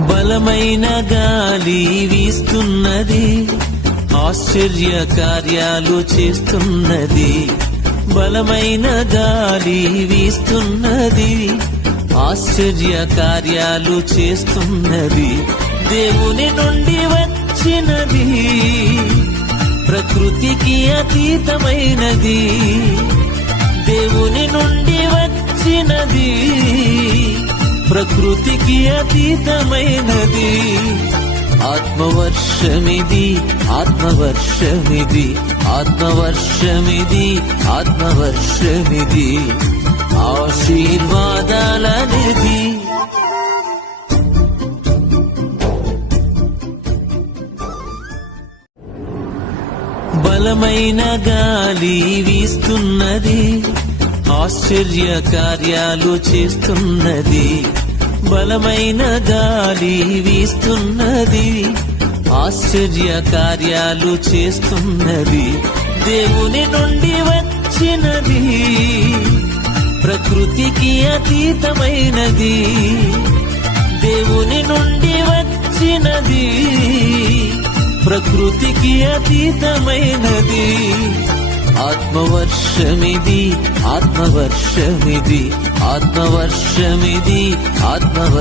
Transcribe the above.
బలమైన గాలి వీస్తున్నది. ఆశ్చర్య కార్యాలు చేస్తున్నది. బలమైన గాలి వీస్తున్నది. ఆశ్చర్య కార్యాలు చేస్తున్నది. దేవుని నుండి వచ్చినది. ప్రకృతికి అతీతమైనది. దేవుని నుండి వచ్చినది. ప్రకృతికి అతీతమైనది. ఆత్మవర్షమిది ఆత్మవర్షమిది ఆత్మవర్షమిది ఆత్మవర్షమిది. ఆశీర్వాదాల నిధి బలమైన గాలి వీస్తున్నది. ఆశ్చర్య కార్యాలు చేస్తున్నది. బలమైన గాలి వీస్తున్నది. ఆశ్చర్య కార్యాలు చేస్తున్నది. దేవుని నుండి వచ్చినది. ప్రకృతికి అతీతమైనది. దేవుని నుండి వచ్చినది. ప్రకృతికి అతీతమైనది. ఆత్మవర్షమిది ఆత్మవర్షమిది ఆత్మవర్షమిది ఆత్మవర్ష